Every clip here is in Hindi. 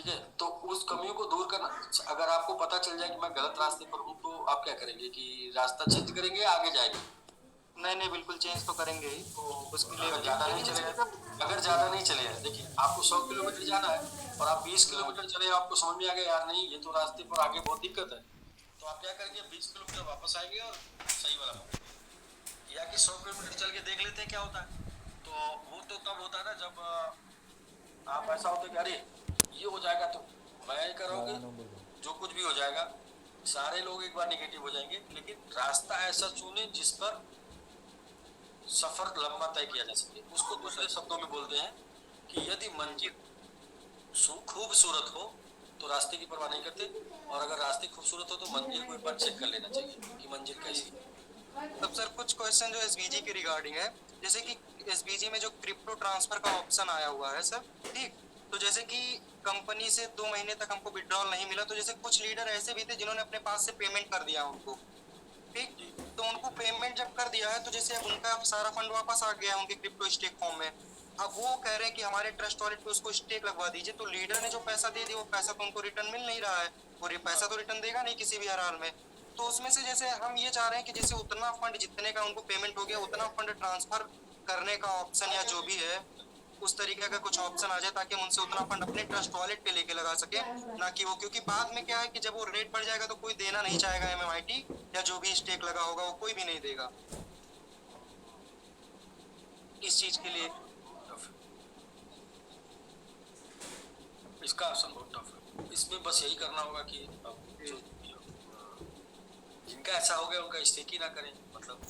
ठीक है, तो उस कमियों को दूर करना, अगर आपको पता चल जाए कि मैं गलत रास्ते पर हूँ, तो आप क्या करेंगे कि रास्ता चेंज करेंगे या आगे जाएंगे? नहीं नहीं, बिल्कुल चेंज तो करेंगे ही। तो उसके लिए अगर भी, ज्यादा नहीं लेकिन इसमें चलेगा, जब अगर ज्यादा नहीं चलेगा, देखिए आपको 100 किलोमीटर जाना है और आप 20 किलोमीटर चले, आपको समझ में आ गया यार नहीं, ये तो रास्ते पर आगे बहुत दिक्कत है, तो आप क्या करेंगे, 20 किलोमीटर वापस आएंगे और सही वाला पकड़ेंगे। या कि 100 किलोमीटर चल के देख लेते हैं क्या होता है। तो वो तो तब होता है ना जब आप ऐसा होता है कि अरे ये हो जाएगा तो मैं करोगे, जो कुछ भी हो जाएगा, सारे लोग एक बार निगेटिव हो जाएंगे, लेकिन रास्ता ऐसा चुने जिस पर सफर लंबा तय किया जा सके। उसको दूसरे शब्दों में बोलते हैं कि यदि मंजिल खूबसूरत हो तो रास्ते की परवाह नहीं करते, और अगर रास्ते खूबसूरत हो तो मंजिल को एक बार चेक कर लेना चाहिए कि मंजिल कैसी है। तब सर कुछ क्वेश्चन जो एसबीजी के रिगार्डिंग है, जैसे कि एसबीजी में जो क्रिप्टो ट्रांसफर का ऑप्शन आया हुआ है सर, ठीक, तो जैसे कि कंपनी से 2 महीने तक हमको विड्रॉल नहीं मिला, तो जैसे कुछ लीडर ऐसे भी थे जिन्होंने अपने पास से पेमेंट कर दिया उनको, ठीक, जी। तो उनको पेमेंट जब कर दिया है तो जैसे अब उनका सारा फंड वापस आ गया है उनके क्रिप्टो स्टेक फॉर्म में। अब वो कह रहे हैं कि हमारे ट्रस्ट वॉलेट पे उसको स्टेक लगवा दीजिए, तो लीडर ने जो पैसा दे दिया वो पैसा तो उनको रिटर्न मिल नहीं रहा है, और ये पैसा तो रिटर्न देगा नहीं किसी भी हर हाल में। तो उसमें से जैसे हम ये चाह रहे हैं कि जैसे उतना फंड जितने का उनको पेमेंट हो गया उतना फंड ट्रांसफर करने का ऑप्शन या जो भी है उस तरीके का कुछ ऑप्शन आ जाए, ताकि हम उनसे उतना फंड अपने ट्रस्ट वॉलेट पे लेके लगा सके, ना कि वो, क्योंकि बाद में क्या है कि जब वो रेट बढ़ जाएगा तो कोई देना नहीं चाहेगा एमएमआईटी, या जो भी स्टेक लगा होगा वो कोई भी नहीं देगा इस चीज के लिए। इसका ऑप्शन बहुत टफ है, इसमें बस यही करना होगा कि अब जो जिनका ऐसा हो गया उनका स्टेक ही ना करें, मतलब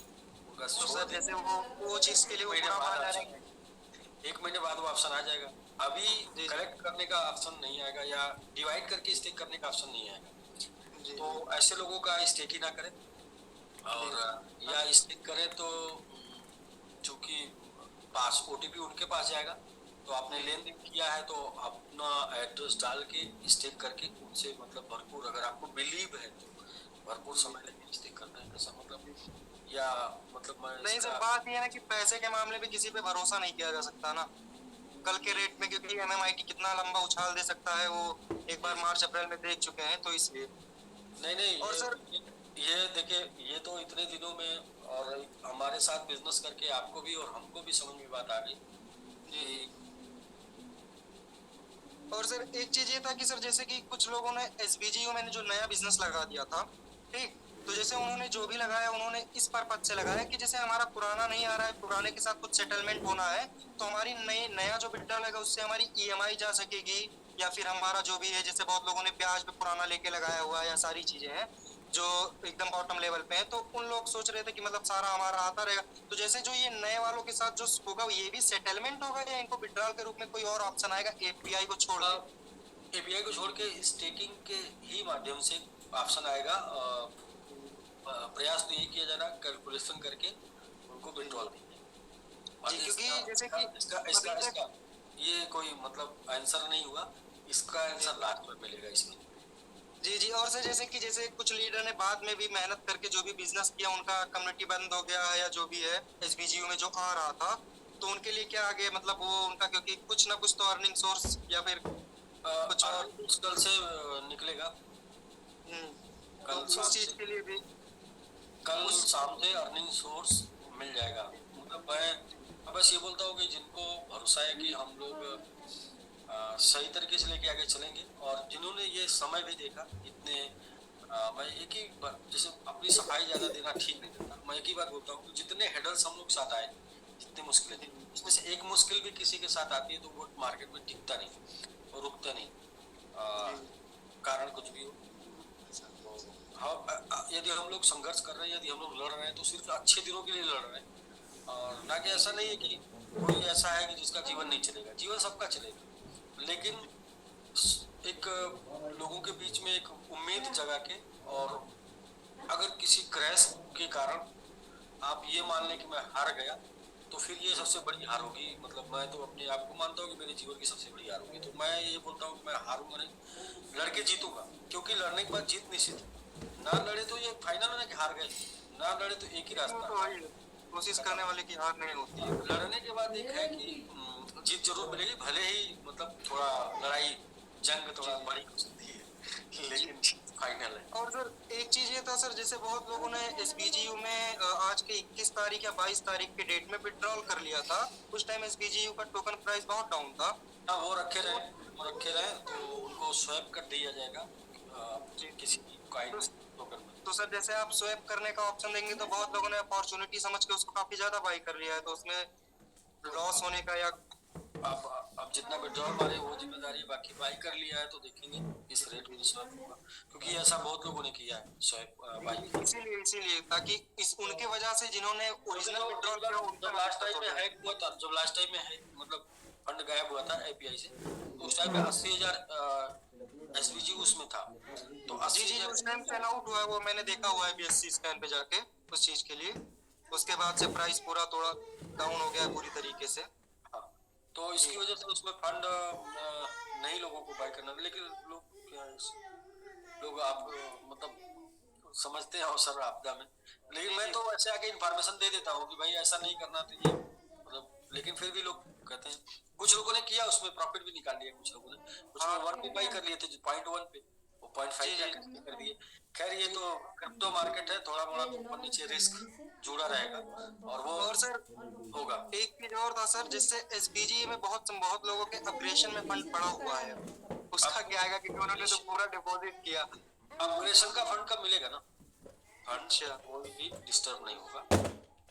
उनका तो छोड़ सर दें। जैसे वो चीज के एक लिए वो महीने बुरा बाद मान जा रहे ऑप्शन हैं। आएगा, 1 महीने बाद वो ऑप्शन आ जाएगा। अभी जी कलेक्ट करने का ऑप्शन नहीं आएगा या डिवाइड करके स्टेक करने का ऑप्शन नहीं आएगा। जी तो जी ऐसे लोगों का स्टेक ही ना करें, जी। और या स्टेक करें तो चूंकि पास ओटीपी उनके पास जाएगा, तो आपने जी लेन देन किया है तो अपना एड्रेस डाल के स्टेक करके उनसे, मतलब भरपूर, अगर आपको बिलीव है तो भरपूर जी समय लेके स्टेक करना है, ऐसा मतलब। या मतलब मैं नहीं सर, इसका बात ये है ना कि पैसे के मामले में किसी पे भरोसा नहीं किया जा सकता ना कल के जी रेट में, क्योंकि एमएमआईटी कितना लंबा उछाल दे सकता है वो एक जी बार मार्च अप्रैल में देख चुके हैं, तो इसलिए। नहीं नहीं, और सर ये देखिए, ये तो इतने दिनों में और हमारे साथ बिजनेस करके आपको भी और हमको भी समझ में बात आ गई जी जी। कि और सर एक चीज ये था कि सर जैसे कि कुछ लोगों ने एसबीजीयू में जो नया बिजनेस लगा दिया था, ठीक, तो जैसे उन्होंने जो भी लगाया उन्होंने इस पर्पज से लगाया कि जैसे हमारा पुराना नहीं आ रहा है, पुराने के साथ कुछ सेटलमेंट होना है, तो हमारी नई नया जो बिड्डा लगा उससे हमारी ईएमआई जा सकेगी, या फिर हमारा जो भी है, जैसे बहुत लोगों ने ब्याज पे पुराना लेके लगाया हुआ है या सारी चीजें हैं जो एकदम बॉटम लेवल पे है, तो उन लोग सोच रहे थे कि मतलब सारा हमारा आता रहेगा। तो जैसे जो ये नए वालों के साथ जो होगा ये भी सेटलमेंट होगा, या इनको विड्रॉल के रूप में कोई और ऑप्शन आएगा एपीआई को छोड़ के। एपीआई को छोड़ के स्टेकिंग के ही माध्यम से ऑप्शन आएगा। प्रयास तो यही किया जा रहा है, कैलकुलेशन करके उनको जी विड्रॉल देंगे। जी, बाकी क्योंकि इसका जैसे इसका कि इसका अभी इसका तक इसका ये कोई मतलब आंसर नहीं हुआ, इसका जी आंसर लास्ट में मिलेगा इसमें। जी जी। और सर जैसे कि जैसे कुछ लीडर ने बाद में भी मेहनत करके जो भी बिजनेस किया उनका कम्युनिटी बंद हो गया है या जो भी है एसबीजीयू में जो आ रहा था, तो उनके लिए क्या आगे मतलब वो उनका, क्योंकि कुछ ना कुछ तो अर्निंग सोर्स या फिर कुछ और। अर्निंग कल से निकलेगा, तो कल उस शाम चीज से, के लिए भी कल उस शाम से अर्निंग सोर्स मिल जाएगा। मतलब मैं बस ये बोलता हूँ कि जिनको भरोसा है कि हम लोग सही तरीके से लेके आगे चलेंगे, और जिन्होंने ये समय भी देखा इतने, मैं एक ही बार, जैसे अपनी सफाई ज्यादा देना ठीक नहीं रहता, मैं एक ही बात बोलता हूँ कि जितने हेडल्स हम लोग साथ आए, जितनी मुश्किलें थी, उसमें से एक मुश्किल भी किसी के साथ आती है तो वो मार्केट में टिकता नहीं और रुकता नहीं। जी आ, कारण कुछ भी हो, तो हाँ, यदि हम लोग संघर्ष कर रहे हैं, यदि हम लोग लड़ रहे हैं तो सिर्फ अच्छे दिनों के लिए लड़ रहे हैं, और ना कि ऐसा नहीं है कि कोई ऐसा है कि जिसका जीवन नहीं चलेगा, जीवन सबका चलेगा, लेकिन एक लोगों के बीच में एक उम्मीद जगा के, और अगर किसी क्रैश के कारण आप ये मान लें कि मैं हार गया, तो फिर ये सबसे बड़ी हार होगी। मतलब मैं तो अपने आप को मानता हूँ कि मेरे जीवन की सबसे बड़ी हार होगी, तो मैं ये बोलता हूँ कि मैं हारूंगा नहीं, लड़के जीतूंगा, क्योंकि लड़ने के बाद जीत निश्चित है। ना लड़े तो ये फाइनल है ना कि हार गए, ना लड़े तो एक ही जी, वो रास्ता तो है, वही है, कोशिश करने खत्म। वाले की हार नहीं होती है। लड़ने के बाद एक है कि जीत जरूर मिलेगी, भले ही मतलब थोड़ा लड़ाई जंग थोड़ा बड़ी हो सकती है लेकिन फाइनल है। और सर एक चीज ये था सर, जैसे बहुत लोगों ने एसबीजीयू में आज के 21 तारीख या 22 तारीख के डेट में विड्रॉल कर लिया था। उस टाइम एसबीजीयू का टोकन प्राइस बहुत डाउन था। हाँ वो रखे रहे तो उनको स्वैप कर दिया जाएगा किसी कॉइन तो, में, टोकन में। तो सर जैसे आप स्वैप करने का ऑप्शन देंगे तो बहुत लोगों ने अपॉर्चुनिटी समझ के उसको काफी ज्यादा बाई कर लिया है, तो उसमें लॉस होने का या अब जितना विड्रॉल मारे वो जिम्मेदारी, बाकी बाई कर लिया है तो देखेंगे इस रेट में स्वैप होगा, क्योंकि ऐसा बहुत लोगों ने किया है स्वैप बाई। इसीलिए ताकि इस उनके वजह से जिन्होंने ओरिजिनल विड्रॉल किया जब लास्ट टाइम में हैक हुआ था, जब लास्ट टाइम में हैक मतलब फंड गायब हुआ था एपीआई से, तो उस टाइम में 80,000 एसबीजी उसमें था। तो जी जी, उस टाइम सेल आउट हुआ है वो मैंने देखा हुआ है बीएससी स्कैन पे जाके उस चीज के लिए। उसके बाद से प्राइस पूरा थोड़ा डाउन हो गया है पूरी तरीके से। हाँ, तो इसकी वजह से उसमें फंड नहीं लोगों को बाय करना, लेकिन लोग क्या है, लोग आप मतलब समझते हैं अवसर आपदा में। लेकिन मैं तो ऐसे आके इन्फॉर्मेशन दे देता हूँ कि भाई ऐसा नहीं करना चाहिए मतलब, लेकिन फिर भी लोग कहते हैं। कुछ लोगों ने किया, उसमें प्रॉफिट भी निकाल लिया, कुछ लोगों ने कुछ लोग 1 पे बाई कर लिए थे 0.1 पे, वो 0.5 कर दिए। खैर ये तो क्रिप्टो मार्केट है, थोड़ा मोड़ा ऊपर नीचे रिस्क जुड़ा रहेगा और वो और सर होगा। एक चीज और था सर, जिससे एसबीजी में बहुत लोगों के अपग्रेशन में फंड पड़ा हुआ है, उसका क्या आएगा क्योंकि उन्होंने तो पूरा डिपॉजिट किया। अपग्रेशन का फंड कब मिलेगा ना, फंड अच्छा कोई भी डिस्टर्ब नहीं होगा।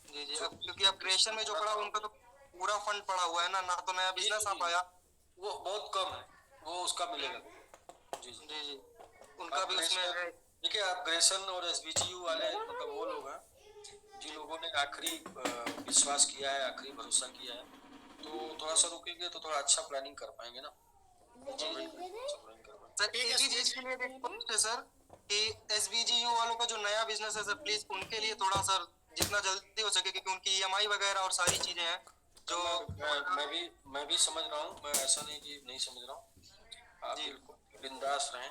जी जी, अब क्योंकि अपग्रेशन में जो पड़ा उनका तो पूरा फंड पड़ा हुआ है ना तो नया बिजनेस आ पाया। वो बहुत कम है, वो उसका मिलेगा। जी जी जी जी, उनका भी उसमें है। देखिए अपग्रेशन और एसबीजीयू वाले मतलब वो लोग हैं जिन लोगों ने आखिरी विश्वास किया है, आखिरी भरोसा किया है, तो थोड़ा सा रुकेंगे तो थोड़ा अच्छा प्लानिंग कर पाएंगे ना। सर एक ही चीज के लिए रिक्वेस्ट है सर कि एसबीजीयू वालों का जो नया बिजनेस है सर, प्लीज उनके लिए थोड़ा सर जितना जल्दी हो सके, क्योंकि उनकी ईएमआई वगैरह और सारी चीजें हैं जो मैं भी समझ रहा हूँ, मैं ऐसा नहीं कि नहीं समझ रहा हूँ। आप बिल्कुल बिंदास रहें,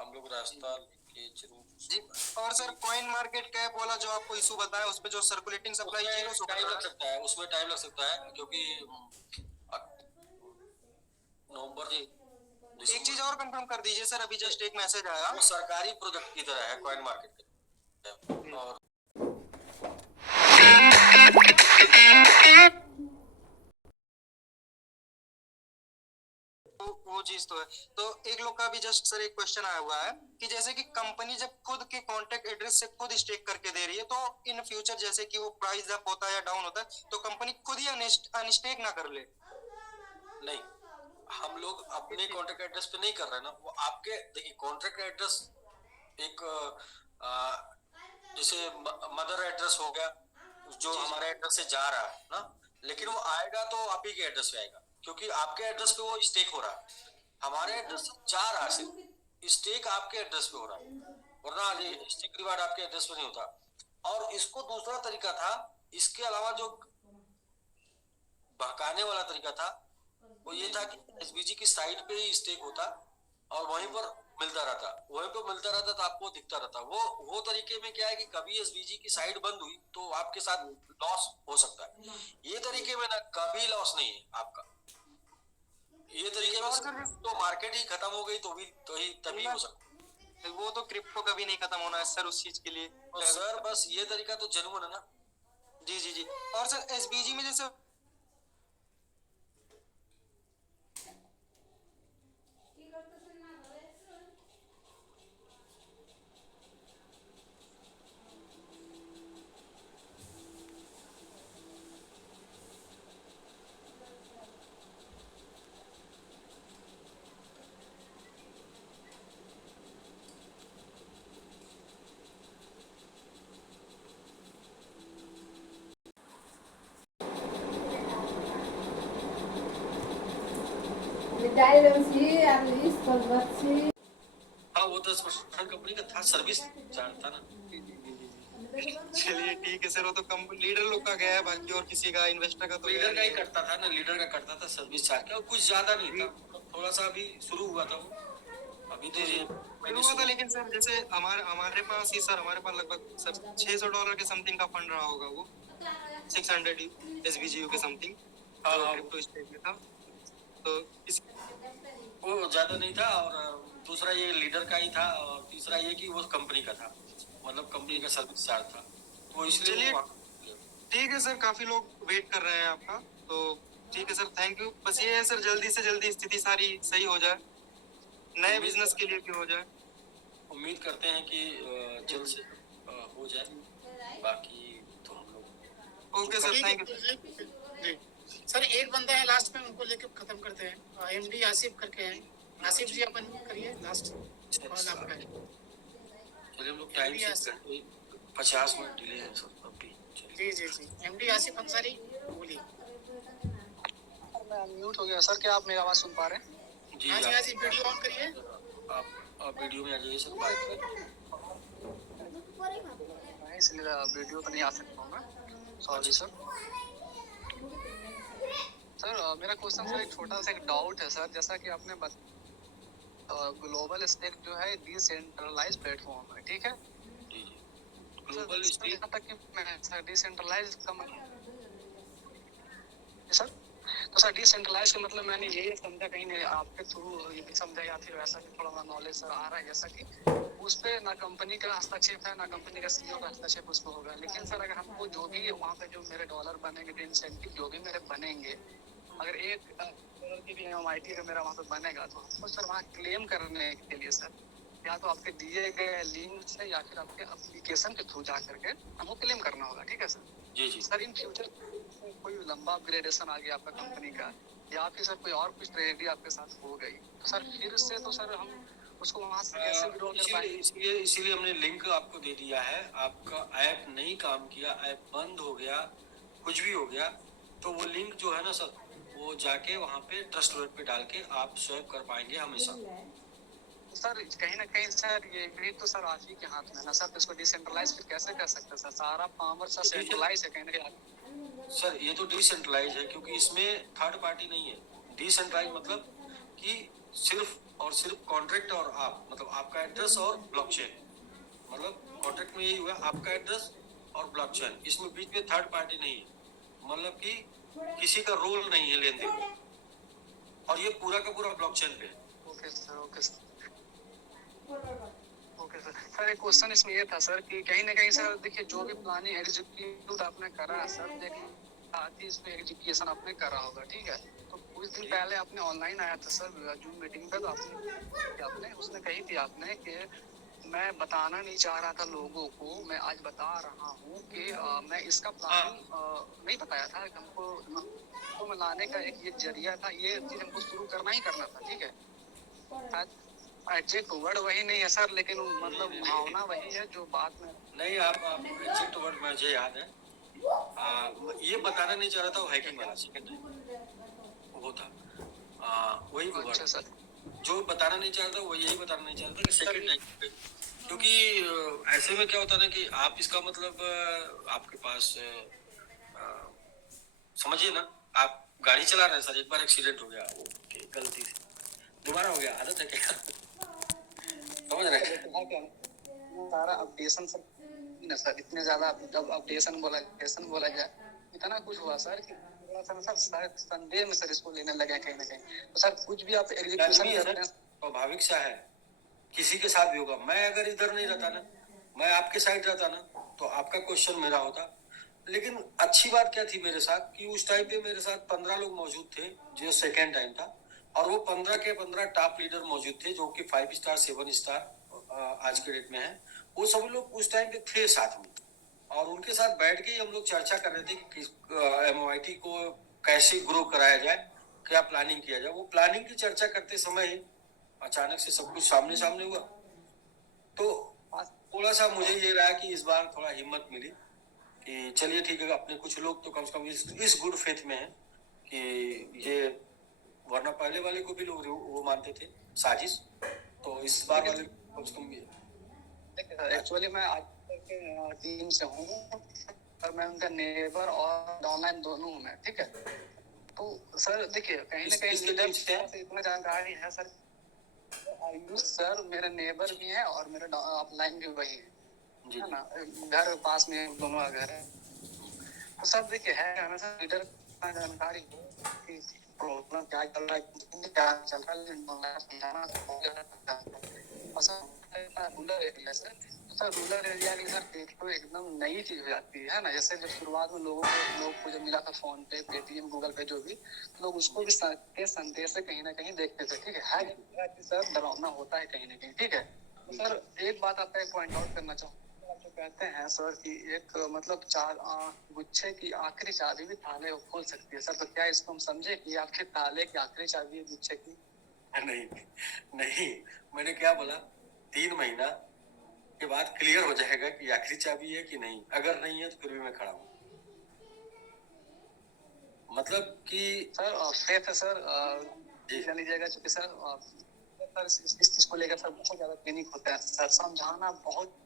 हम लोग रास्ता लेके जरूर। जी, और सर कॉइन मार्केट कैप वाला जो आपको इशू बताया, उस पे जो सर्कुलेटिंग सप्लाई जीरो टाइम लग सकता है, उसमें टाइम लग सकता है क्योंकि नवंबर जी। एक चीज और कंफर्म कर दीजिए सर, अभी जस्ट एक मैसेज आया। वो सरकारी प्रोजेक्ट की तरह है कॉइन मार्केट और वो चीज तो है। तो एक लोग का भी जस्ट सर एक क्वेश्चन आया हुआ है कि जैसे कि कंपनी जब खुद के कॉन्टेक्ट एड्रेस से खुद स्टेक करके दे रही है, तो इन फ्यूचर जैसे कि वो प्राइस अप होता है या डाउन होता है तो कंपनी खुद ही अनस्टेक ना कर ले। नहीं, हम लोग अपने कॉन्ट्रैक्ट एड्रेस पे नहीं कर रहे ना, वो आपके देखिए कॉन्ट्रैक्ट एड्रेस एक जैसे मदर एड्रेस हो गया जो हमारे एड्रेस से जा रहा है ना, लेकिन वो आएगा तो आप ही के एड्रेस पे आएगा क्योंकि आपके एड्रेस पे वो स्टेक हो रहा है। हमारे एड्रेस से जा रहा है, सिर्फ स्टेक आपके एड्रेस पे हो रहा है, वरना स्टेक रिवार्ड आपके एड्रेस पे नहीं होता। और इसको दूसरा तरीका था, इसके अलावा जो बहकाने वाला तरीका था वो ये था कि एसबीजी की साइट पे ही स्टेक होता और वहीं पर मिलता रहता, वहीं पर मिलता रहता तो आपको दिखता रहता। वो तरीके में क्या है कि कभी एसबीजी की साइट बंद हुई तो आपके साथ लॉस हो सकता है। ये तरीके में ना कभी लॉस नहीं है आपका, ये तरीके में तो मार्केट ही खत्म हो गई तो भी तभी हो सकता। वो तो क्रिप्टो कभी नहीं खत्म होना है सर उस चीज के लिए। तो सर बस ये तरीका तो जेन्युइन है ना। जी जी जी, और सर एसबीजी में जैसे हाँ वो 10% कंपनी का था, सर्विस जानता ना। चलिए ठीक है सर, वो तो लीडर लोग का गया है, बाकी और किसी का इन्वेस्टर का तो लीडर का ही करता था ना, लीडर का करता था सर्विस चार्ज का, कुछ ज्यादा नहीं था, थोड़ा सा अभी शुरू हुआ था वो, अभी तो ये शुरू हुआ था। लेकिन सर जैसे हमारे पास ही सर, हमारे पास लगभग सर $600 के समथिंग का फंड रहा होगा, वो 600 एसबीजीयू के समथिंग जो क्रिप्टो स्टेक में था। तो इस वो ज्यादा नहीं था, और दूसरा ये लीडर का ही था, और तीसरा ये कि वो कंपनी का था, मतलब कंपनी का सर्विस चार्ज था, तो इसलिए चलिए, वो ठीक है सर, काफी लोग वेट कर रहे हैं आपका, तो ठीक है सर, थैंक यू। बस ये है सर, जल्दी से जल्दी स्थिति सारी सही हो जाए, नए बिजनेस के लिए भी हो जाए। उम्मीद करते हैं कि जल्द से हो जाए, बाकी तो हम लोग ओके सर, ठीक थैंक यू है सर। जी सर, एक बंदा है लास्ट में, उनको लेके खत्म करते हैं। एमडी आसिफ करके हैं। आसिफ जी अपन करिए, लास्ट कॉल आपका है। चलिए हम लोग टाइम से 50 मिनट डिले है सर अब भी। जी जी जी, एमडी आसिफ अंसारी बोलिए। मैं अनम्यूट हो गया सर, क्या आप मेरी आवाज सुन पा रहे हैं? जी हाँ जी हाँ जी, वीडियो ऑन करिए। आप वीडियो में आ जाइए सर, बात करें। इसलिए वीडियो पर नहीं आ सकता हूँ मैं, सॉरी सर। सर मेरा क्वेश्चन सर, एक छोटा सा एक डाउट है सर, जैसा कि आपने ग्लोबल स्टेक जो है डिसेंट्रलाइज प्लेटफॉर्म है, ठीक है? जी जी, ग्लोबल स्टेक यहाँ तक कि मैं सर डिसेंट्रलाइज का सर, तो सर डिसेंट्रलाइज का मतलब मैंने यही समझा, कहीं नहीं आपके थ्रू ये भी समझा, या फिर वैसा भी थोड़ा नॉलेज सर आ रहा है, जैसा कि उस पे ना कंपनी का हस्तक्षेप है, ना कंपनी का सीईओ का हस्तक्षेप उस पर होगा। लेकिन सर अगर हमको जो भी वहाँ पे जो मेरे डॉलर बनेंगे, इंसेंटिव जो भी मेरे बनेंगे, अगर एक डॉलर की भी MIT का मेरा वहाँ पे बनेगा, तो हमको सर वहाँ क्लेम करने के लिए सर या तो आपके दिए गए लिंक से या फिर आपके एप्लीकेशन के थ्रू जा करके हमको क्लेम करना होगा, ठीक है सर? जी जी सर इन फ्यूचर कोई लंबा अपग्रेडेशन आ गया आपका कंपनी का, या फिर सर कोई और कुछ ट्रेजेडी आपके साथ हो गई, तो सर फिर से तो सर हम उसको वहाँ से कैसे विड्रॉ कर पाएंगे? इसीलिए हमने लिंक आपको दे दिया है। आपका ऐप नहीं काम किया, ऐप बंद हो गया, कुछ भी हो गया, तो वो लिंक जो है ना सर, वो जाके वहाँ पे ट्रस्ट वॉलेट पे डाल के आप स्वैप कर पाएंगे हमेशा। सर कहीं ना कहीं सर ये भी तो सर आप ही के हाथ में है ना सर, तो इसको डिसेंट्रलाइज फिर कैसे कर सकते हैं सर? सारा पावर सर सेंट्रलाइज है कहीं ना कहीं। सर ये तो डिसेंट्रलाइज है, क्योंकि इसमें थर्ड पार्टी नहीं है। डिसेंट्रलाइज मतलब कि सिर्फ और सिर्फ कॉन्ट्रैक्ट और आप, मतलब आपका एड्रेस और ब्लॉकचेन, मतलब कॉन्ट्रैक्ट में यही हुआ, आपका एड्रेस और ब्लॉकचेन, इसमें बीच में थर्ड पार्टी नहीं है, मतलब कि किसी का रोल नहीं है लेन देन, और ये पूरा का पूरा ब्लॉकचेन पे है। Okay sir, okay sir, okay sir. Sir एक क्वेश्चन इसमें ये था सर कि कहीं ना कहीं सर देखिए, जो भी प्लानिंग एग्जीक्यूट आपने करा है सर, देखिए साथ ही इसमें एग्जीक्यूशन आपने करा होगा, ठीक है? तो कुछ दिन पहले आपने ऑनलाइन आया था सर जूम मीटिंग पे, तो आपने उसने कही थी आपने कि मैं बताना नहीं चाह रहा था लोगों को, मैं आज बता रहा हूँ कि मैं इसका प्लानिंग नहीं बताया था, हमको मिलाने का एक ये जरिया था, ये चीज हमको शुरू करना ही करना था, ठीक है? एग्जैक्ट वर्ड वही नहीं है सर, लेकिन मतलब भावना वही है जो बात में नहीं। आप एग्जैक्ट वर्ड मुझे याद है, ये बताना नहीं चाह रहा था, वो हैकिंग वाला सेकंड वो था, वही वर्ड। अच्छा सर, जो बताना नहीं चाह रहा था वो यही बताना नहीं चाह रहा था कि सेकंड टाइम, क्योंकि ऐसे में क्या होता है ना कि आप इसका मतलब आपके पास समझिए ना, आप गाड़ी चला रहे हैं सर, एक बार एक्सीडेंट हो गया, ओके गलती से, दोबारा हो गया, आदत है क्या? समझ रहे हैं? सारा अपडेशन सर ना सर, इतने ज्यादा अपडेशन बोला जाए, इतना कुछ हुआ सर कि थोड़ा सा सर संदेह में सर इसको लेने लगे कहीं ना कहीं, तो सर कुछ भी आप एग्जीक्यूशन करते हैं। स्वाभाविक सा है, किसी के साथ भी होगा। मैं अगर इधर नहीं रहता ना, मैं आपके साइड रहता ना, तो आपका क्वेश्चन मेरा होता। लेकिन अच्छी बात क्या थी मेरे साथ कि उस टाइम पे मेरे साथ 15 लोग मौजूद थे, जो सेकेंड टाइम था, और वो 15 के 15 टॉप लीडर मौजूद थे, जो कि 5 स्टार 7 स्टार आज के डेट में है। वो सभी लोग उस टाइम पे थे साथ में, और उनके साथ बैठ के हम लोग चर्चा कर रहे थे कि MOIT को कैसे ग्रो कराया जाए, क्या प्लानिंग किया जाए। वो प्लानिंग की चर्चा करते समय अचानक से सब कुछ सामने सामने हुआ, तो थोड़ा सा मुझे ये रहा कि इस बार थोड़ा हिम्मत मिली कि चलिए ठीक है, अपने कुछ लोग तो कम से कम इस गुड फेथ में है कि ये, वरना पहले वाले को भी लोग वो मानते थे साजिश, तो इस बार वाले कम से कम। एक्चुअली मैं आज के टीम से हूँ, और मैं उनका नेबर और ऑनलाइन दोनों हूँ मैं, ठीक है? तो सर देखिए, कहीं ना कहीं लीडर से इतना जानकारी है सर, आयुष सर मेरे नेबर भी हैं और मेरे ऑफलाइन भी वही है ना, घर पास में दोनों का घर है। तो सर देखिए है ना सर, लीडर जानकारी हो कि प्रॉब्लम क्या चल रहा है, क्या चल रहा है, समझाना तो rural area sir rural area की सर तो एकदम नई चीज हो जाती है ना। जैसे जब शुरुआत में लोग को जब मिला था फोन पे, पेटीएम, गूगल पे, जो भी, लोग उसको भी संदेश से कहीं ना कहीं देखते थे, ठीक है कि सर डरावना होता है कहीं ना कहीं, ठीक है। तो सर एक बात आपका एक पॉइंट आउट करना चाहूँ, आप जो कहते हैं सर कि एक मतलब गुच्छे की आखिरी चाबी भी ताले को खोल सकती है सर, तो क्या इसको हम समझे कि आपके ताले की आखिरी चाबी है गुच्छे की? नहीं नहीं, मैंने क्या बोला, 3 महीना के बाद क्लियर हो जाएगा कि आखिरी चाबी है कि नहीं। अगर नहीं है तो फिर भी मैं खड़ा हूँ। मतलब कि सर फेथ है सर, जान लीजिएगा, क्योंकि सर इस चीज को लेकर सर बहुत ज्यादा पैनिक होता है सर, समझाना बहुत।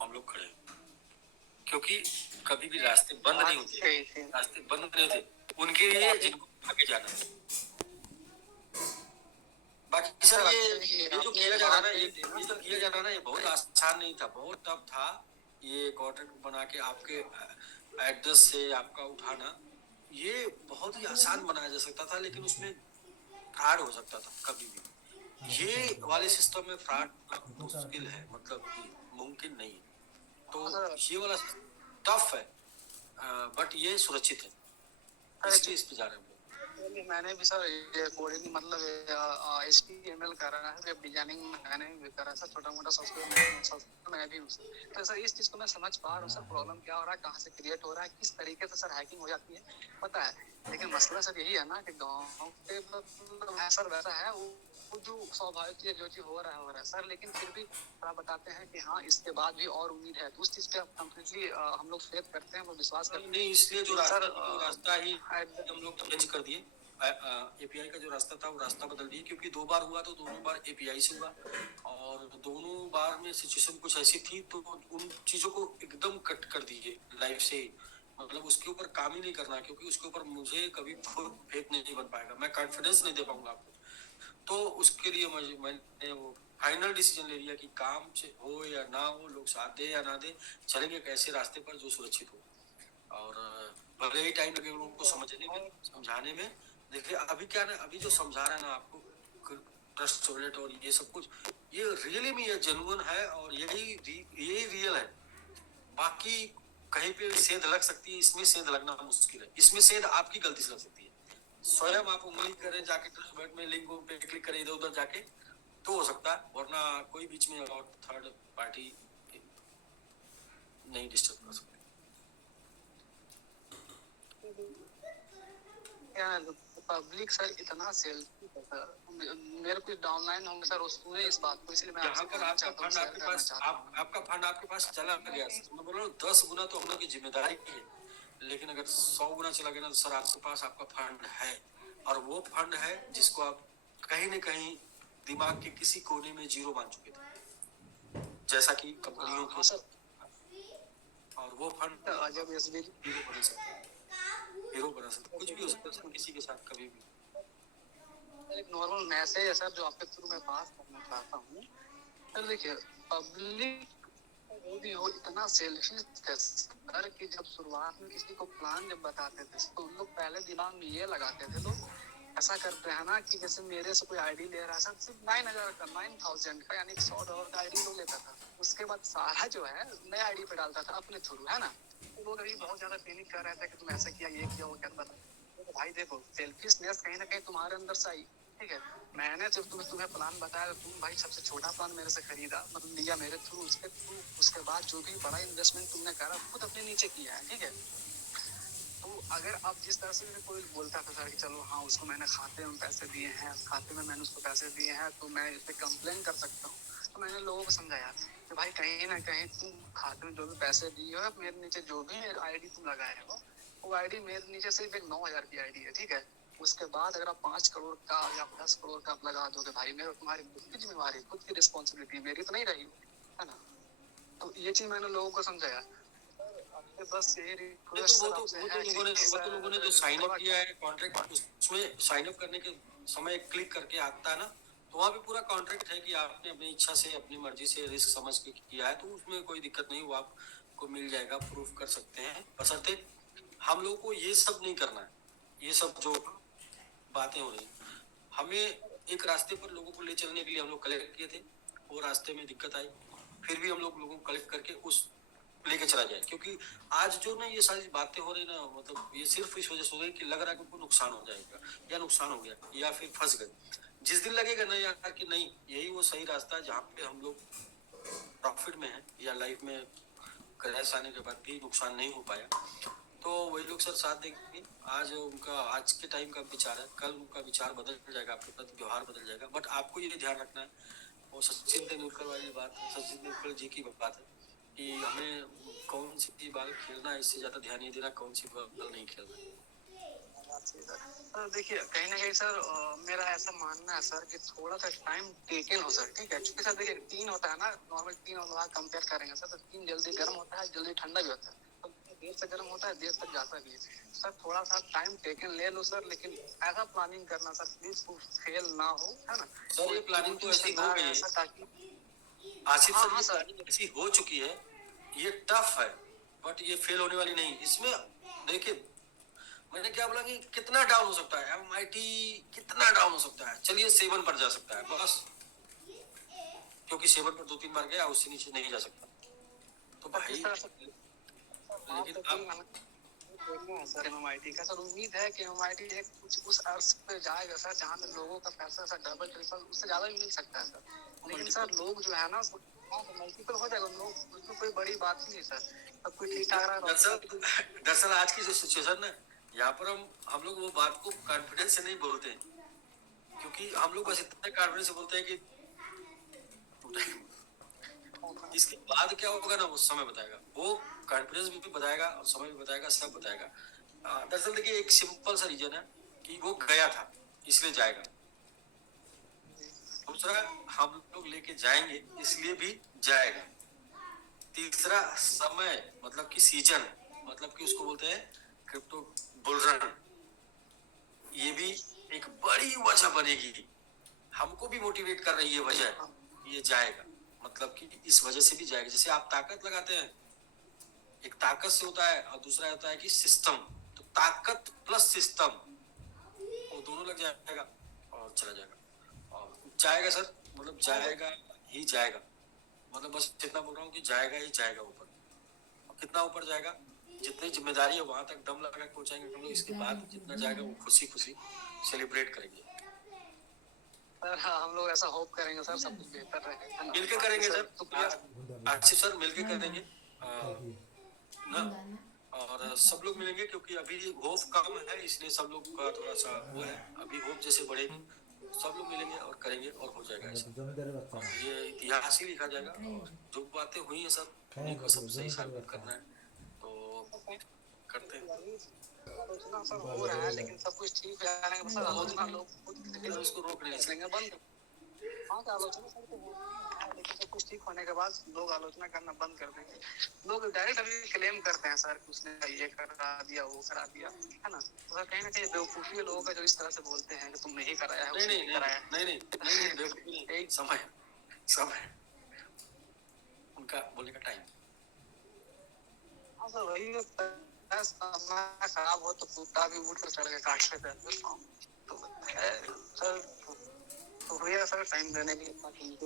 हम लोग खड़े हैं, क्योंकि कभी भी रास्ते बंद नहीं होते, रास्ते बंद नहीं होते उनके लिए जिनको आगे जाना है। बाकी सर ये जो किया जा रहा है, ये जो किया जा रहा है, ये बहुत आसान नहीं था, बहुत टफ था। ये कॉन्ट्रैक्ट बना के आपके एड्रेस से आपका उठाना, ये बहुत ही आसान बनाया जा सकता था, लेकिन उसमें फ्रॉड हो सकता था कभी भी। ये वाले सिस्टम में फ्रॉड मुश्किल है, मतलब कि मुमकिन नहीं है। तो ये वाला टफ है, बट ये सुरक्षित है, इसलिए इस पे जा रहे हैं। मैंने भी सर ये कोडिंग मतलब HTML करा है, वेब डिजाइनिंग मैंने भी करा है सर, छोटा मोटा सॉफ्टवेयर मैं भी हूँ। तो सर इस चीज को मैं समझ पा रहा हूँ सर, प्रॉब्लम क्या हो रहा है, कहाँ से क्रिएट हो रहा है, किस तरीके से सर हैकिंग हो जाती है, पता है। लेकिन मसला सर यही है ना कि गाँव के मतलब सर वैसा है, वो जो स्वाभाविक चीज जो चीज हो रहा है सर, लेकिन फिर भी आप बताते हैं कि हाँ इसके बाद भी और उम्मीद है, तो उस चीज पे कम्प्लीटली हम लोग फेथ करते हैं, वो विश्वास करते हैं। नहीं, इसलिए जो रास्ता ही हम लोग चेंज कर दिए। एपीआई का जो रास्ता था वो रास्ता बदल दिए, क्योंकि 2 बार हुआ तो दोनों बार एपीआई से हुआ, और दोनों बार में सिचुएशन कुछ ऐसी थी, तो उन चीजों को एकदम कट कर दिए लाइफ से। मतलब उसके ऊपर काम ही नहीं करना, क्योंकि उसके ऊपर मुझे कभी खुद फेथ नहीं बन पाएगा, मैं कॉन्फिडेंस नहीं दे पाऊंगा आपको। तो उसके लिए मैंने वो फाइनल डिसीजन ले लिया कि काम हो या ना हो, लोग साथ दे या ना दे, चलेंगे कैसे रास्ते पर जो सुरक्षित हो। और भले ही टाइम लगे लोगों को समझने में, समझाने में। देखिए अभी क्या ना, अभी जो समझा रहा है ना आपको ट्रस्ट वॉलेट और ये सब कुछ, ये रियली में ये जेन्युइन है, और यही रियल है। बाकी कहीं पे सेंध लग सकती है, इसमें सेंध लगना मुश्किल है, इसमें सेंध आपकी गलती से लग सकती है। स्वयं आप उंगली करें जाके ट्रस्ट वॉलेट में, लिंक पे क्लिक करें इधर उधर जाके, तो हो सकता है, वरना कोई बीच में और थर्ड पार्टी नहीं डिस्टर्ब कर सकती। पब्लिक सर इतना सेल्फी है सर, मेरे कुछ डाउनलाइन होंगे सर, उसमें इस बात को, इसलिए मैं यहाँ पर आपका फंड आपके पास, आपका फंड आपके पास चला गया, मैं बोल रहा हूँ 10 गुना तो हम लोग की जिम्मेदारी है, लेकिन अगर 100 गुना चला गया ना, तो सर आपके पास आपका फंड है, और वो फंड है जिसको आप कहीं न कहीं दिमाग के किसी कोने में जीरो मान चुके थे, जैसा कि कंपनियों के, और वो फंड जब एसबी हीरो बना सकता है, हीरो बना सकता है, कुछ भी हो सकता है सर, किसी के साथ कभी भी। एक नॉर्मल मैसेज है सर जो आपके थ्रू मैं पास करना चाहता हूँ सर। देखिए पब्लिक वो भी हो इतना सेल्फिश सर कि जब शुरुआत में किसी को प्लान जब बताते थे तो उन लोग पहले दिमाग में ये लगाते थे, तो ऐसा करते हैं ना कि जैसे मेरे से कोई आईडी ले रहा है सर, सिर्फ 9,000 का, 9,000 का, यानी $100 का आईडी लोग लेता था, उसके बाद सारा जो है नया आईडी पे डालता था अपने थ्रू, है ना। तो लोग अभी बहुत ज्यादा पैनिक कर रहे थे कि तुम ऐसा किया, ये किया, वो क्या, बता। तो भाई देखो सेल्फिशनेस कहीं ना कहीं तुम्हारे अंदर से आई, ठीक है। मैंने जब तुम्हें प्लान बताया, तुम भाई सबसे छोटा प्लान मेरे से खरीदा, मतलब लिया मेरे थ्रू, उसके थ्रू, उसके बाद जो भी बड़ा इन्वेस्टमेंट तुमने करा खुद अपने नीचे किया है, ठीक है। तो अगर अब जिस तरह से कोई बोलता था सर कि चलो हाँ उसको मैंने खाते में पैसे दिए हैं, खाते में मैंने उसको पैसे दिए हैं, तो मैं इस पर कंप्लेन कर सकता हूँ, तो मैंने लोगों को समझाया कि भाई कहीं ना कहीं तुम खाते में जो भी पैसे दिए हो, मेरे नीचे जो भी आईडी तुम लगाए हो, वो आईडी मेरे नीचे सिर्फ एक 9,000 की आईडी है, ठीक है। उसके बाद अगर आप 5 करोड़ का या 10 करोड़ का आप लगा दोगे, भाई मेरे तुम्हारी खुद की जिम्मेवारी, खुद की रिस्पॉन्सिबिलिटी, मेरी तो नहीं रही, है ना। तो ये चीज मैंने लोगों को समझाया। बस ये नहीं रिक्वेस्ट तो सर आपसे है वो तो लोगों ने जो साइन अप थोड़ा किया है कॉन्ट्रैक्ट, उसमें साइन अप करने के समय क्लिक करके आता है ना, तो वहाँ पे पूरा कॉन्ट्रैक्ट है कि आपने अपनी इच्छा से अपनी मर्जी से रिस्क समझ के किया है, तो उसमें कोई दिक्कत नहीं, वो आपको मिल जाएगा, प्रूफ कर सकते हैं। बशर्ते हम लोगों को ये सब नहीं करना है, ये सब जो बातें हो रही हैं। हमें एक रास्ते पर लोगों को ले चलने के लिए हम लोग कलेक्ट किए थे, वो रास्ते में दिक्कत आई, फिर भी हम लोग लोगों को कलेक्ट करके उस लेके चला जाए, क्योंकि आज जो ना ये सारी बातें हो रही ना, मतलब ये सिर्फ इस वजह से हो रही कि लग रहा है कि उनको नुकसान हो जाएगा या नुकसान हो गया या फिर फंस गए। जिस दिन लगेगा ना यार कि नहीं यही वो सही रास्ता है जहाँ पे हम लोग प्रॉफिट में है या लाइफ में क्रैश आने के बाद भी नुकसान नहीं हो पाया, तो वही लोग सर साथ देंगे। आज उनका आज के टाइम का विचार है, कल उनका विचार बदल जाएगा, आपके प्रति व्यवहार बदल जाएगा। बट आपको ये ध्यान रखना है, वो सचिन तेंदुलकर वाली बात, सचिन तेंदुलकर जी की बात है कि हमें कौन सी बॉल खेलना है इससे ज्यादा ध्यान नहीं देना कौन सी बॉल नहीं खेलना। सर देखिए कहीं ना कहीं सर मेरा ऐसा मानना है सर कि थोड़ा सा टाइम टेकन हो सर, ठीक है, क्योंकि सर देखिए टीन होता है ना, नॉर्मल टीन और लोहा कंपेयर करेंगे सर, तो टीन जल्दी गर्म होता है, जल्दी ठंडा भी होता है, तो देर से गर्म होता है, देर तक जाता भी है। सर थोड़ा सा टाइम टेकन ले लो सर, लेकिन ऐसा प्लानिंग करना सर प्लीज फेल ना हो, है ना। सर ये प्लानिंग तो ऐसी हो गई है ताकि आसिफ हाँ सर, हाँ ये सर प्लानिंग ऐसी हो चुकी है, ये टफ है बट ये फेल होने वाली नहीं। इसमें देखिए मैंने क्या बोला कि कितना डाउन हो सकता है एमआईटी, कितना डाउन हो सकता है, चलिए 7 पर जा सकता है बस, क्योंकि 7 पर 2-3 बार गया, उससे नीचे नहीं जा सकता। तो भाई लेकिन अब सर एमआईटी का सर उम्मीद है कि एमआईटी एक कुछ उस अर्थ पे जाएगा सर जहाँ पे लोगों का पैसा सर डबल ट्रिपल उससे ज्यादा भी मिल सकता है सर, लेकिन सर लोग जो है ना मल्टीपल हो जाएगा लोग, उसमें कोई बड़ी बात नहीं है सर, सब कुछ ठीक ठाक रहा। दरअसल आज की जो सिचुएशन है यहाँ पर हम लोग वो बात को कॉन्फिडेंस से नहीं बोलते हैं, क्योंकि हम लोग बस इतना कॉन्फिडेंस से बोलते हैं कि इसके बाद क्या होगा ना वो समय बताएगा, वो कॉन्फिडेंस भी बताएगा और समय भी बताएगा, सब बताएगा। दरअसल देखिए एक सिंपल सा रीजन है कि वो गया था इसलिए जाएगा, दूसरा हम लोग लेके जाएंगे इसलिए भी जाएगा, तीसरा समय मतलब कि सीजन, मतलब कि उसको बोलते हैं क्रिप्टो बुल रन, ये भी एक बड़ी वजह बनेगी, हमको भी मोटिवेट कर रही है वजह, ये जाएगा मतलब कि इस वजह से भी जाएगा। जैसे आप ताकत लगाते हैं, एक ताकत से होता है और दूसरा होता है कि सिस्टम, तो ताकत प्लस सिस्टम वो दोनों लग जाएगा और चला जाएगा और जाएगा सर, मतलब जाएगा ही जाएगा, मतलब बस इतना बोल रहा हूँ कि जाएगा ही जाएगा ऊपर। कितना ऊपर जाएगा, जितनी जिम्मेदारी है वहां तक दम लगा के पहुंचाएंगे हम लोग, इसके बाद जितना जाएगा वो खुशी खुशी सेलिब्रेट करेंगे सर। हाँ हम लोग ऐसा होप करेंगे सर सब कुछ बेहतर रहे, मिलके करेंगे सर, शुक्रिया आसिफ सर मिलके करेंगे ना, और सब लोग मिलेंगे क्योंकि अभी होप कम है इसलिए सब लोग का थोड़ा सा वो है, अभी होप जैसे बढ़ेगी सब लोग मिलेंगे और करेंगे और हो जाएगा ऐसा, ये इतिहास ही लिखा जाएगा। और जो बातें हुई है सर उन्हीं को सब सही साबित करना है, तो करते हैं। आलोचना सर हो रहा है, लेकिन सब कुछ ठीक हो जाने के बाद सर आलोचना लोग उसको रोक नहीं सकते बंद, हाँ तो आलोचना सर तो है, लेकिन सब कुछ ठीक होने के बाद लोग आलोचना करना बंद कर देंगे। लोग डायरेक्ट अभी क्लेम करते हैं सर कि उसने ये करा दिया वो करा दिया, है ना, तो सर कहीं ना कहीं बेवकूफी लोगों का जो इस तरह से बोलते हैं कि तुमने ही कराया है, नहीं नहीं कराया नहीं नहीं नहीं बेवकूफी नहीं, समय समय उनका बोलने का टाइम। हाँ सर वही समय खराब हो तो कुत्ता भी उठ कर चढ़ के काट लेता है, तो है सर, तो भैया सर टाइम देने के लिए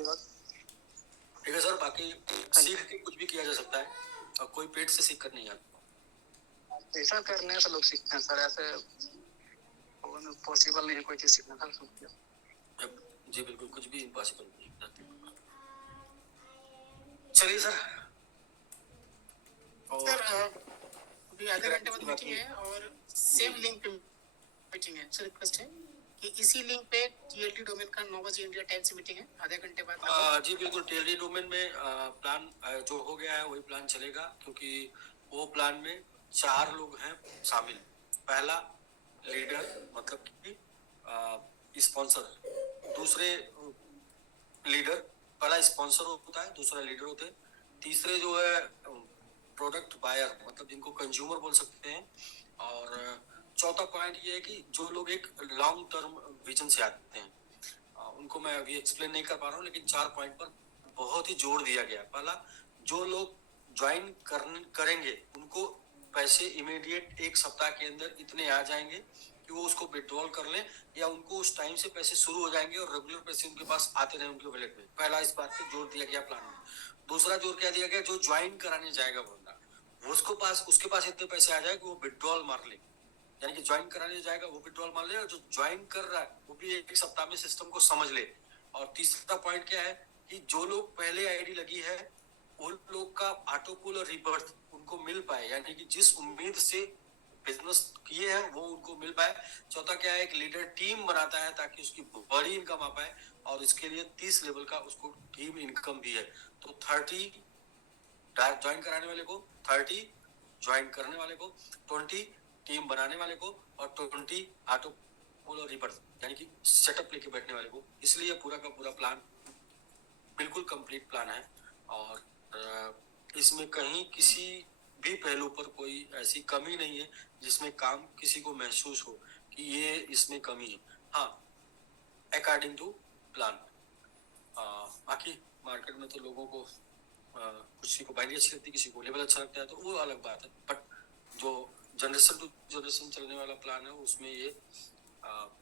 वक्त ठीक है सर, बाकी सीख के कुछ भी किया जा सकता है और कोई पेट से सीख कर नहीं आता, ऐसा करने से लोग सीखते हैं सर, ऐसे पॉसिबल नहीं है कोई चीज सीखना सर। जी बिल्कुल कुछ भी इम्पॉसिबल नहीं है। चलिए सर, सर अभी आधे घंटे बाद मीटिंग है और सेम लिंक पे मीटिंग है, सर रिक्वेस्ट है कि इसी लिंक पे टीएलडी डोमेन का 9 बजे इंडिया टाइम से मीटिंग है आधे घंटे बाद। जी बिल्कुल, टीएलडी डोमेन में प्लान जो हो गया है वही प्लान चलेगा, क्योंकि वो प्लान में 4 लोग हैं शामिल, पहला लीडर मतलब कि स्पॉन्सर, दूसरे लीडर, पहला स्पॉन्सर होता है, दूसरा लीडर होते हैं, तीसरे जो है प्रोडक्ट बायर, मतलब जिनको कंज्यूमर बोल सकते हैं। और चौथा पॉइंट ये है कि जो लोग एक लॉन्ग टर्म विजन से आते हैं, उनको मैं अभी एक्सप्लेन नहीं कर पा रहा हूँ, लेकिन 4 पॉइंट पर बहुत ही जोर दिया गया। पहला, जो लोग ज्वाइन करेंगे उनको पैसे इमीडिएट 1 सप्ताह के अंदर इतने आ जाएंगे कि वो उसको विड्रॉल कर लें, या उनको उस टाइम से पैसे शुरू हो जाएंगे और रेगुलर पैसे उनके पास आते रहे उनके वॉलेट में। पहला इस बात पे जोर दिया गया प्लान में। दूसरा जोर क्या दिया गया, जो ज्वाइन कराने जाएगा बंदा, उसके पास इतने पैसे आ जाए कि वो विड्रॉल मार ले, यानी कि ज्वाइन कराने जाएगा वो विड्रॉल मार ले, और जो ज्वाइन कर रहा है वो भी 1 सप्ताह में सिस्टम को समझ ले। और तीसरा पॉइंट क्या है कि जो लोग पहले आईडी लगी है उन लोग का ऑटो पुल और रिबर्थ उनको मिल पाए, यानी कि जिस उम्मीद से बिजनेस किए हैं वो उनको मिल पाए। चौथा क्या है, एक लीडर टीम बनाता है ताकि उसकी बड़ी इनकम आ पाए, और इसके लिए 30 लेवल का उसको टीम इनकम भी है। तो 30 ज्वाइन कराने वाले को, 30 ज्वाइन करने वाले को, 20 टीम बनाने वाले को, और 20 ऑटो पुल और रिबर्थ यानी कि सेटअप लेके बैठने वाले को। इसलिए पूरा का पूरा प्लान बिल्कुल कंप्लीट प्लान है, और इसमें कहीं किसी भी पहलू पर कोई ऐसी कमी नहीं है जिसमें काम किसी को महसूस हो कि ये इसमें कमी है। हाँ, अकॉर्डिंग टू प्लान। बाकी मार्केट में तो लोगों को किसी को बाइनरी अच्छी लगती है, किसी को लेवल अच्छा लगता है, तो वो अलग बात है। बट जो जनरेशन टू जनरेशन चलने वाला प्लान है उसमें ये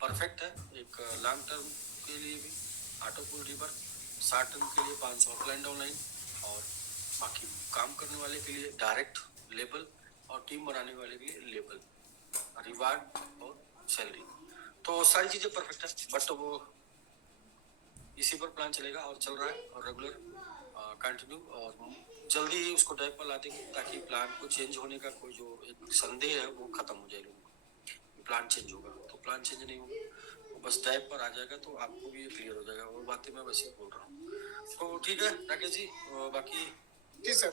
परफेक्ट है। एक लॉन्ग टर्म के लिए भी ऑटो पुल रिवर, शॉर्ट टर्म के लिए 500 ऑफलाइन डाउनलाइन, और बाकी काम करने वाले के लिए डायरेक्ट लेबल, और टीम बनाने वाले के लिए लेबल, रिवार्ड और सैलरी। तो सारी चीजें परफेक्ट है, बट वो इसी पर प्लान चलेगा और चल रहा है, और रेगुलर कंटिन्यू, और जल्दी ही उसको टाइप पर ला देंगे ताकि प्लान को चेंज होने का कोई जो एक संदेह है वो खत्म हो जाए लोगों को। प्लान चेंज होगा तो प्लान चेंज नहीं होगा, वो बस टाइप पर आ जाएगा, तो आपको भी क्लियर हो जाएगा। वो बातें मैं वैसे ही बोल रहा हूँ। तो ठीक है राकेश जी, बाकी जी सर।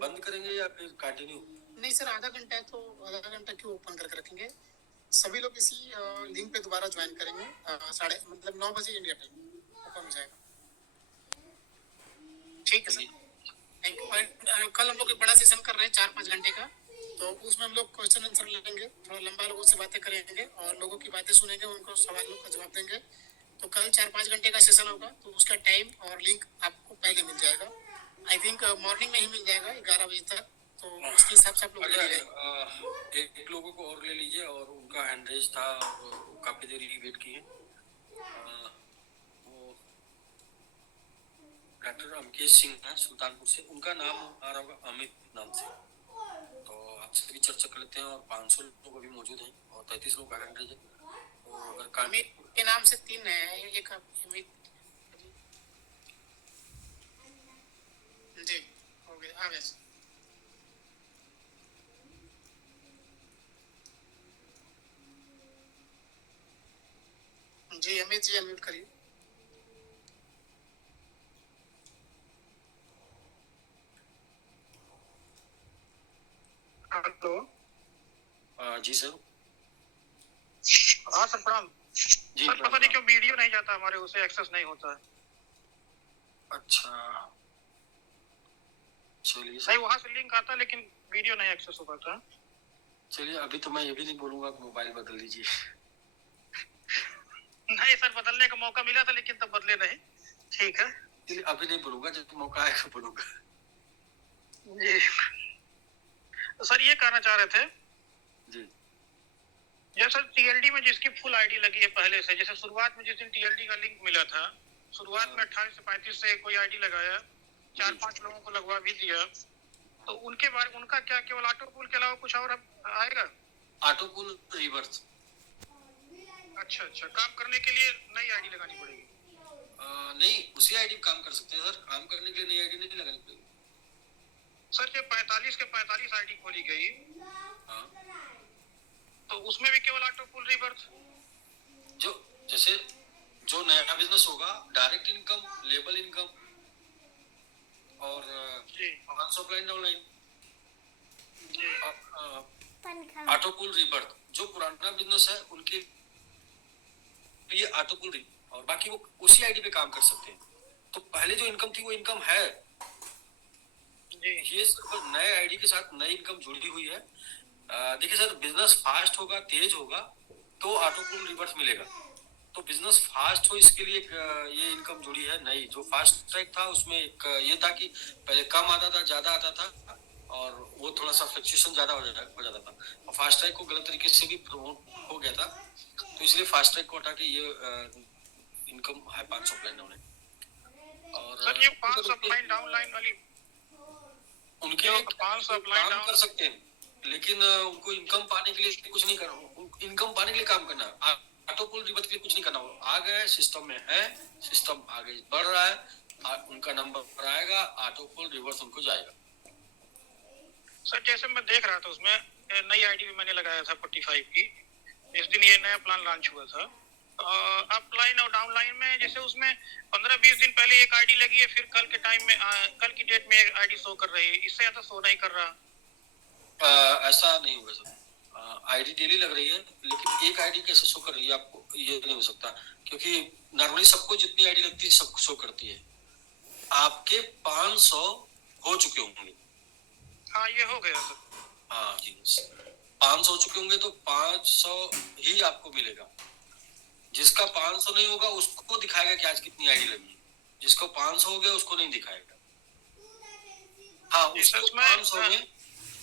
बंद करेंगे या फिर कंटिन्यू? नहीं सर, आधा घंटा है तो आधा घंटा क्यों ओपन करके रखेंगे। सभी लोग इसी लिंक पे दोबारा ज्वाइन करेंगे। 9 बजे इंडिया टाइम ओपन हो जाएगा। ठीक है सर, थैंक यू। कल हम लोग एक बड़ा सेशन कर रहे हैं 4-5 घंटे का, तो उसमें हम लोग क्वेश्चन आंसर लेंगे, थोड़ा लंबा लोगों से बातें करेंगे और लोगों की बातें सुनेंगे, उनको सवालों का जवाब देंगे। तो कल 4-5 घंटे का सेशन होगा, तो उसका टाइम और लिंक आपको पहले मिल जाएगा। आई थिंक मॉर्निंग में ही मिल जाएगा 11 बजे तक, तो उसके हिसाब से आप लोग एक लोगों को और ले लीजिए, और उनका हैंड रेज था, काफी देर वेट किए। वो डॉक्टर अमकेश सिंह है सुल्तानपुर से, उनका नाम आ रहा होगा अमित नाम से, तो आपसे भी चर्चा कर लेते हैं। और 500 लोग अभी मौजूद हैं और 33 लोग का हैंड रेज है। तो अगर अमित के नाम से 3 है, एक अमित जी हो गया, आ गया जी। अमित जी अनम्यूट करिए। हेलो। जी सर। हाँ सर, प्रणाम। जी सर पता नहीं क्यों वीडियो नहीं जाता हमारे, उसे एक्सेस नहीं होता है। अच्छा, चलिए नहीं, वहाँ से लिंक आता है लेकिन वीडियो नहीं एक्सेस हो पाता। चलिए, अभी तो मैं ये भी नहीं बोलूंगा कि मोबाइल बदल लीजिए। नहीं सर, बदलने का मौका मिला था लेकिन तब बदले नहीं। ठीक है, चलिए अभी नहीं बोलूंगा, जब मौका आएगा बोलूंगा जी। सर ये कहना चाह रहे थे जी। जैसे टीएलडी में जिसकी फुल आईडी लगी है पहले से, जैसे शुरुआत में जिस दिन टीएलडी का लिंक मिला था, शुरुआत में 28 से 35 से कोई आईडी लगाया, 4-5 लोगों को लगवा भी दिया, तो उनके बारे में उनका क्या केवल ऑटो पुल के अलावा कुछ और आएगा? ऑटो पुल रिवर्स। अच्छा, काम करने के लिए नई आईडी लगानी पड़ेगी? नहीं, उसी आईडी पे काम कर सकते हैं सर। काम करने के लिए नई आईडी नहीं लगानी पड़ेगी सर। ये 45 के 45 आईडी खोली गई, हाँ, तो उसमें भी केवल ऑटो पुल रिवर्स? जो जैसे जो नया बिजनेस होगा, डायरेक्ट इनकम, लेबल इनकम, और 500 ऑफलाइन डाउनलाइन, ऑटो पुल रिबर्थ। जो पुराना बिजनेस है उनके लिए ऑटो पुल, और बाकी वो उसी आईडी पे काम कर सकते हैं। तो पहले जो इनकम थी वो इनकम है, जी ये सिर्फ नए आईडी के साथ नई इनकम जुड़ी हुई है। देखिए सर, बिजनेस फास्ट होगा, तेज होगा तो ऑटो पुल रिवर्स मिलेगा। तो बिजनेस फास्ट हो इसके लिए ये इनकम जुड़ी है नई। जो फास्ट ट्रैक था उसमें एक ये था कि पहले कम आता था, ज्यादा आता था, और वो थोड़ा सा फ्लक्चुएशन ज्यादा हो जाता था, और फास्ट ट्रैक को गलत तरीके से भी प्रमोट हो गया था। तो इसलिए फास्ट ट्रैक को हटा के ये इनकम है 500 प्लान होने। और सर, ये 500 अपलाइन डाउन लाइन वाली उनके जो लिए 500 अपलाइन काम डाउन, कर सकते हैं, लेकिन उनको इनकम पाने के लिए कुछ नहीं करना। इनकम पाने के लिए काम करना है, ऑटो पुल रिवर्स के लिए कुछ नहीं करना। वो आ गए, सिस्टम में है, सिस्टम आगे बढ़ रहा है, उनका नंबर आएगा, ऑटो पुल रिवर्स उनको जाएगा। सर जैसे मैं देख रहा था उसमें नई आईडी भी मैंने लगाया था 45 की, जिस दिन ये नया प्लान लॉन्च हुआ था। अपलाइन और डाउनलाइन में जैसे उसमें 15-20 दिन पहले एक आईडी लगी है, फिर कल के टाइम में कल की डेट में एक आईडी शो कर रही है, इससे ज्यादा शो नहीं कर रहा। ऐसा नहीं होगा सर। आईडी डेली लग रही है, लेकिन एक आईडी कैसे शो कर रही है आपको, ये नहीं हो सकता, क्योंकि नॉर्मली सबको जितनी आईडी लगती है सबको शो करती है। आपके 500 हो चुके होंगे। हाँ, ये हो गया सर। हाँ जी, 500 हो चुके होंगे तो 500 ही आपको मिलेगा। जिसका 500 नहीं होगा उसको दिखाएगा कि आज कितनी आईडी लगी है। जिसको 500 हो गया उसको नहीं दिखाएगा। हाँ, उसको 500 में,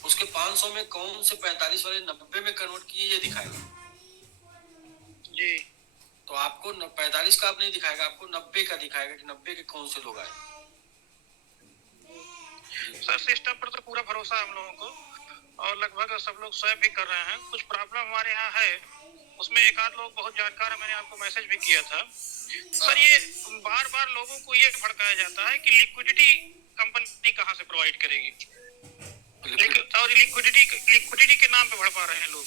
उसके 500 में कौन से 45 वाले 90 में कन्वर्ट किए ये दिखाएगा जी। तो आपको 45 का आप नहीं दिखाएगा, आपको 90 का दिखाएगा कि 90 के कौन से लोग आए। सर सिस्टम पर तो पूरा भरोसा है हम लोगों को, और लगभग सब लोग स्वैप भी कर रहे हैं। कुछ प्रॉब्लम हमारे यहाँ है, उसमें एक आध लोग बहुत जानकार है, मैंने आपको मैसेज भी किया था। सर ये बार बार लोगों को ये भड़काया जाता है कि लिक्विडिटी कंपनी कहाँ से प्रोवाइड करेगी, और लिक्विडिटी के नाम पे भड़का रहे हैं लोग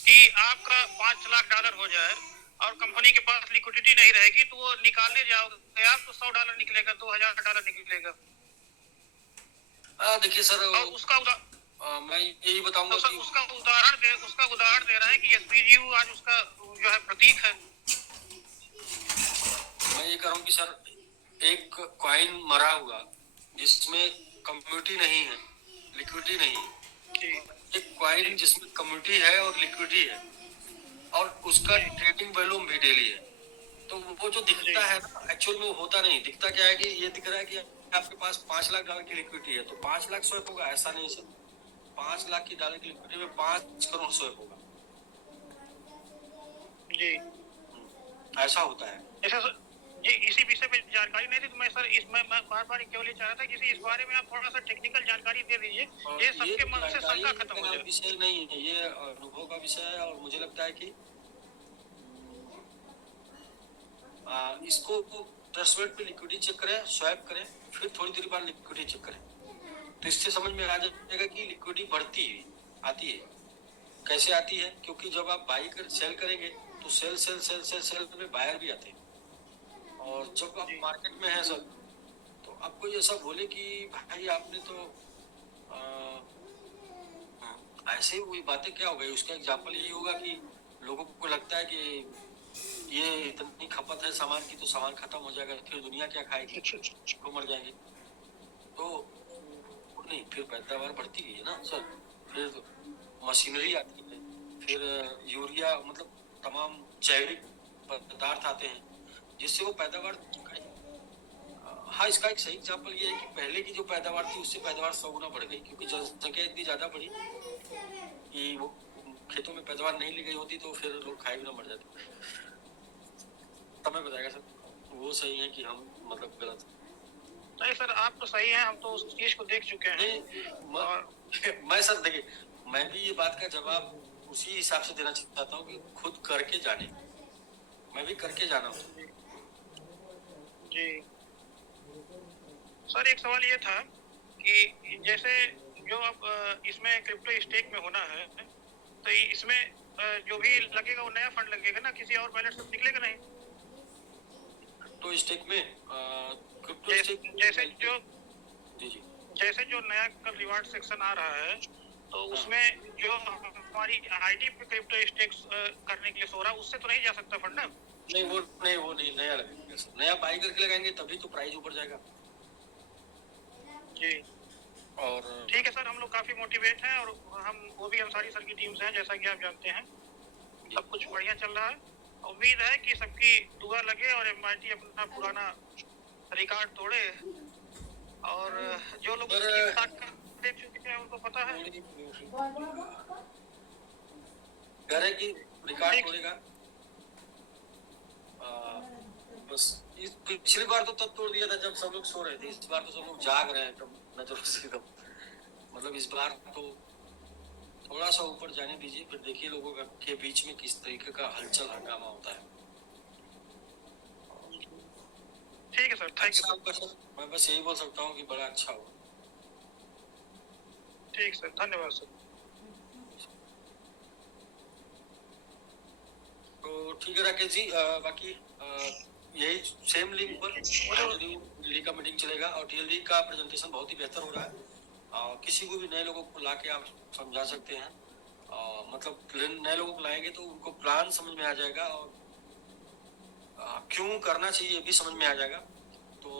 कि आपका $5 लाख हो जाए और कंपनी के पास लिक्विडिटी नहीं रहेगी तो वो निकालने जाओगे आप तो $100 निकलेगा, $2000 निकलेगा। देखिए सर, और उसका मैं यही बताऊंगा तो कि उसका उदाहरण दे रहा है कि एसपीजीयू आज उसका जो है प्रतीक है। मैं ये कह रहा हूँ कि सर, एक कॉइन मरा हुआ जिसमें कम्युनिटी नहीं है, लिक्विडिटी नहीं है, एक कॉइन जिसमें कम्युनिटी है और लिक्विडिटी है, और उसका ट्रेडिंग वॉल्यूम भी डेली है, तो वो जो दिखता है ना, एक्चुअल में वो होता नहीं। दिखता क्या है कि ये दिख रहा है कि आपके पास $5 लाख की लिक्विडिटी है तो 5 लाख स्वैप होगा, ऐसा नहीं सर। 5 लाख की डॉलर की लिक्विडिटी में 5 करोड़ स्वैप होगा जी। ऐसा होता है। ऐसा सर जी, इसी विषय पे जानकारी नहीं थी तो मैं सर इसमें मैं बार केवल ये चाह रहा था कि इस बारे में आप थोड़ा सा टेक्निकल जानकारी दे दीजिए, ये सबके मन से शंका खत्म हो जाए। विषय नहीं है, ये अनुभव का विषय है, और मुझे लगता है कि इसको ट्रस्टवर्ड पे लिक्विडिटी चेक करें, स्वैप करें, फिर थोड़ी देर बाद लिक्विडिटी चेक करें, तो इससे समझ में आ जाएगा कि लिक्विडिटी बढ़ती है, आती है। कैसे आती है? क्योंकि जब आप बाई कर सेल करेंगे तो सेल में बायर भी आते हैं, और जब आप मार्केट में हैं सर तो आपको ये सब बोले कि भाई आपने तो ऐसे ही वही बातें क्या हो गई, उसका एग्जाम्पल यही होगा कि लोगों को लगता है कि ये इतनी खपत है सामान की तो सामान खत्म हो जाएगा, फिर दुनिया क्या खाएगी, तो मर जाएंगे। तो नहीं, फिर पैदावार बढ़ती गई है ना सर, फिर मशीनरी आती है, फिर यूरिया, मतलब तमाम जैविक पदार्थ आते हैं जिससे वो पैदावार। हाँ, इसका एक सही एग्जाम्पल ये है कि पहले की जो पैदावार थी उससे पैदावार 100 गुना बढ़ गई, क्योंकि जनसंख्या इतनी ज्यादा बढ़ी कि वो खेतों में पैदावार नहीं ली गई होती तो फिर लोग खाए बिना मर जाते। समय बताएगा सर, वो सही है कि हम मतलब गलत। नहीं सर, आप तो सही हैं, हम तो उस चीज को देख चुके हैं। मैं सर देखिए, मैं भी ये बात का जवाब उसी हिसाब से देना चाहता हूँ कि खुद करके जाने, मैं भी करके जाना हूँ जी। सर एक सवाल ये था कि जैसे जो अब इसमें क्रिप्टो स्टेक में होना है तो इसमें जो भी लगेगा वो नया फंड लगेगा ना, किसी और वैलेट से निकलेगा नहीं? तो स्टेक में जैसे जो नया कल रिवार्ड सेक्शन आ रहा है तो उसमें जो हमारी आईडी पे क्रिप्टो स्टेक करने के लिए सो रहा है उससे तो नहीं जा सकता फंड ना? नहीं, वो नहीं नया लगेगा, नया बाई करके लगाएंगे तभी तो प्राइस ऊपर जाएगा जी। और ठीक है सर, हम लोग काफी मोटिवेट हैं और हम वो भी अंसारी सर की टीम से हैं, जैसा कि आप जानते हैं। सब कुछ बढ़िया चल रहा है। उम्मीद है कि सबकी दुआ लगे और MIT अपना पुराना रिकॉर्ड तोड़े। और जो लोग देख चुके हैं उनको पता है। कह रहे कि रिकॉर्ड तोड़ेगा। बस इस पिछली बार तो तब तोड़ दिया था जब सब लोग सो रहे थे, इस बार तो सब लोग जाग रहे हैं एकदम नजरों से एकदम। मतलब इस बार तो थोड़ा सा ऊपर जाने दीजिए, फिर देखिए लोगों के बीच में किस तरीके का हलचल हंगामा होता है। ठीक है सर, थैंक यू सर। मैं बस यही बोल सकता हूँ कि बड़ा अच्छा हुआ। ठीक सर, धन्यवाद सर। तो ठीक है राकेश जी, बाकी यही सेम लिंक पर TLD का मीटिंग चलेगा और TLD का प्रेजेंटेशन बहुत ही बेहतर हो रहा है। किसी को भी नए लोगों को लाके आप समझा सकते हैं। मतलब नए लोगों को लाएंगे तो उनको प्लान समझ में आ जाएगा और क्यों करना चाहिए ये भी समझ में आ जाएगा। तो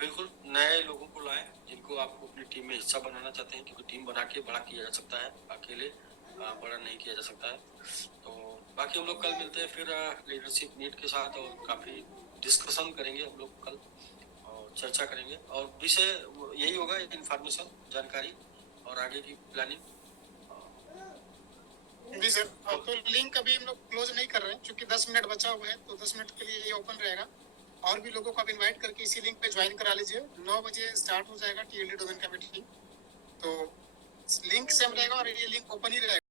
बिल्कुल नए लोगों को लाएं जिनको आप अपनी टीम में हिस्सा बनाना चाहते हैं, क्योंकि टीम बना के बड़ा किया जा सकता है, अकेले बड़ा नहीं किया जा सकता है। तो बाकी हम लोग कल मिलते हैं फिर लीडरशिप मीट के साथ और काफ़ी डिस्कशन करेंगे हम लोग कल और चर्चा करेंगे और विषय यही होगा, इन्फॉर्मेशन, जानकारी और आगे की प्लानिंग। जी सर, तो लिंक अभी हम लोग क्लोज नहीं कर रहे हैं क्योंकि 10 मिनट बचा हुआ है, तो 10 मिनट के लिए ये ओपन रहेगा। और भी लोगों को आप इनवाइट करके इसी लिंक पे ज्वाइन करा लीजिए। 9 बजे स्टार्ट हो जाएगा TLD डोमेन का मीटिंग, तो लिंक सेम रहेगा और ये लिंक ओपन ही रहेगा।